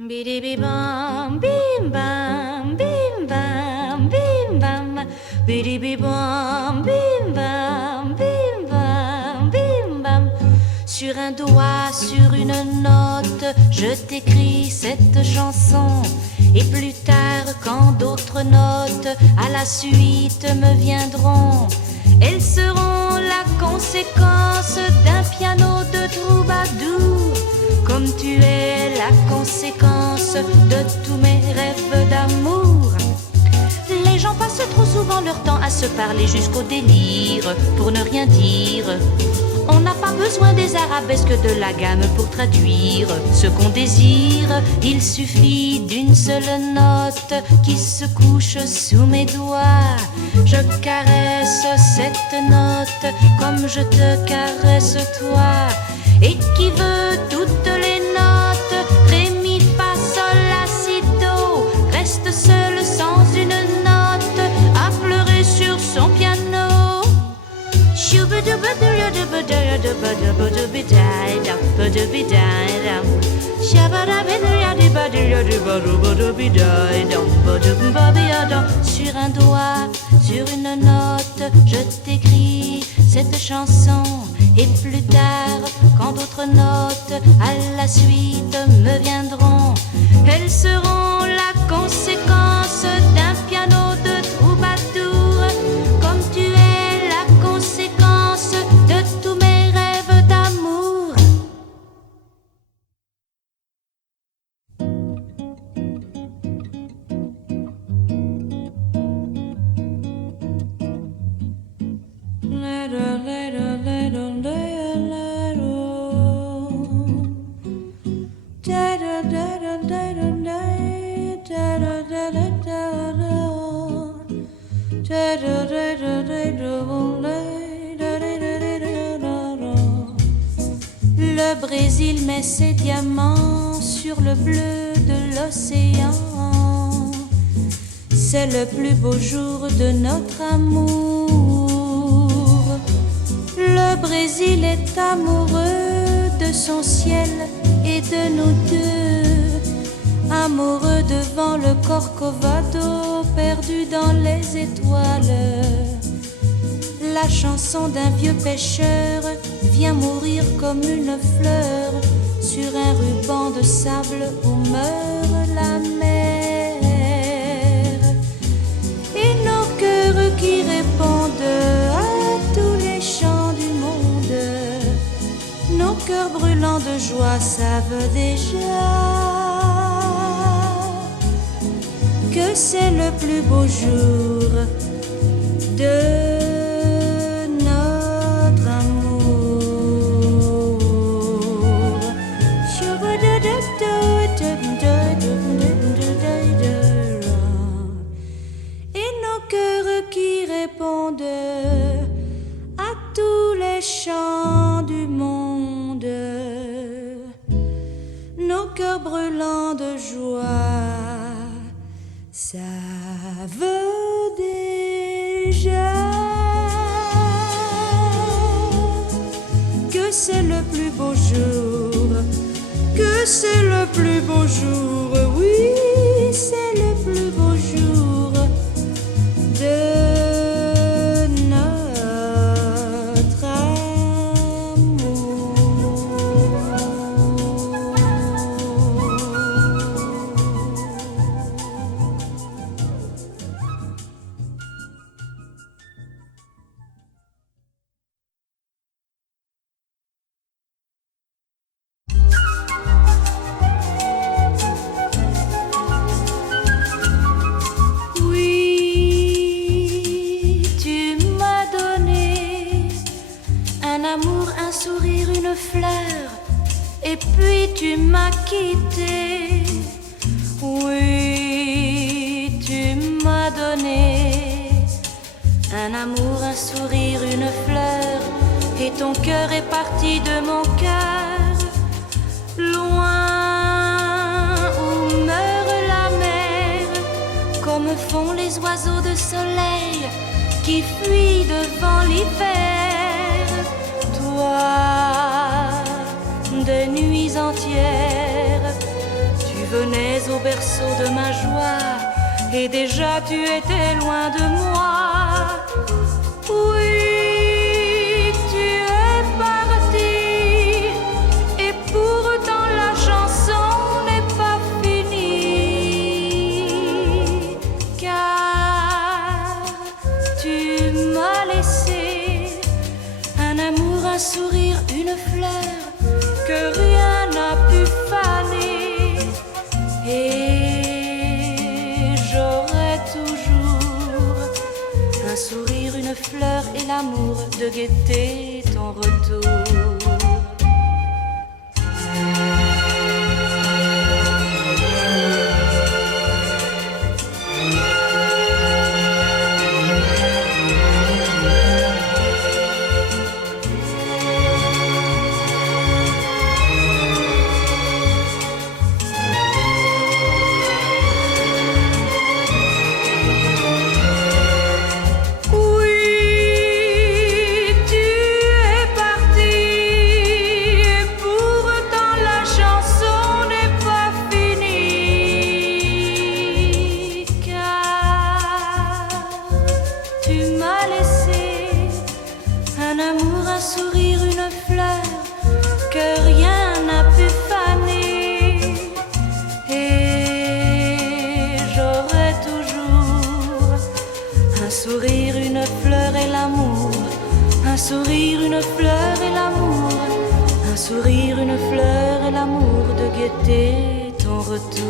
Bidi bam, bim bam, bim bam, bim bam. Bidi bam, bim bam, bim bam, bim bam. Sur un doigt, sur une note, je t'écris cette chanson. Et plus tard, quand d'autres notes à la suite me viendront, elles seront la conséquence d'un piano de troubadour. Comme tu es la conséquence de tous mes rêves d'amour. Les gens passent trop souvent leur temps à se parler jusqu'au délire pour ne rien dire. On n'a pas besoin des arabesques de la gamme pour traduire ce qu'on désire. Il suffit d'une seule note qui se couche sous mes doigts. Je caresse cette note comme je te caresse toi. Et qui veut toutes les notes, ré, mi, fa, sol, la, si, do, reste seul sans une note à pleurer sur son piano. Sur un doigt, sur une note, je t'écris cette chanson. Et plus tard, quand d'autres notes à la suite me viendront, elles seront la conséquence d'un piano de troubadour. Comme tu es la conséquence de tous mes rêves d'amour. Le Brésil met ses diamants sur le bleu de l'océan. C'est le plus beau jour de notre amour. Le Brésil est amoureux de son ciel et de nous deux. Amoureux devant le Corcovado, perdu dans les étoiles. La chanson d'un vieux pêcheur vient mourir comme une fleur sur un ruban de sable où meurt la mer. Et nos cœurs qui répondent à tous les chants du monde, nos cœurs brûlants de joie savent déjà que c'est le plus beau jour de notre amour. Et nos cœurs qui répondent à tous les chants du monde, nos cœurs brûlants de joie savent déjà que c'est le plus beau jour, que c'est le plus beau jour, oui, c'est le plus beau jour de notre amour. Un sourire, une fleur, et puis tu m'as quitté. Oui, tu m'as donné un amour, un sourire, une fleur, et ton cœur est parti de mon cœur, loin où meurt la mer, comme font les oiseaux de soleil qui fuient devant l'hiver. Toi, de nuits entières, tu venais au berceau de ma joie, et déjà tu étais loin de moi. Oui, tu es parti, et pourtant la chanson n'est pas finie, car tu m'as laissé un amour, un sourire, une fleur que rien n'a pu faner, et j'aurai toujours un sourire, une fleur et l'amour de guetter ton retour. Un sourire, une fleur et l'amour, un sourire, une fleur et l'amour de guetter ton retour.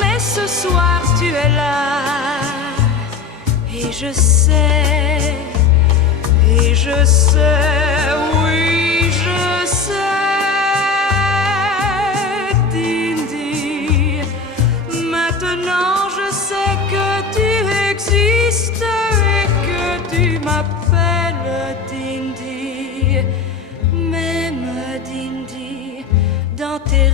Mais ce soir tu es là, et je sais, oui je sais, Dindi. Maintenant je sais que tu existes et que tu m'appelles Dindi. Même Dindi, dans tes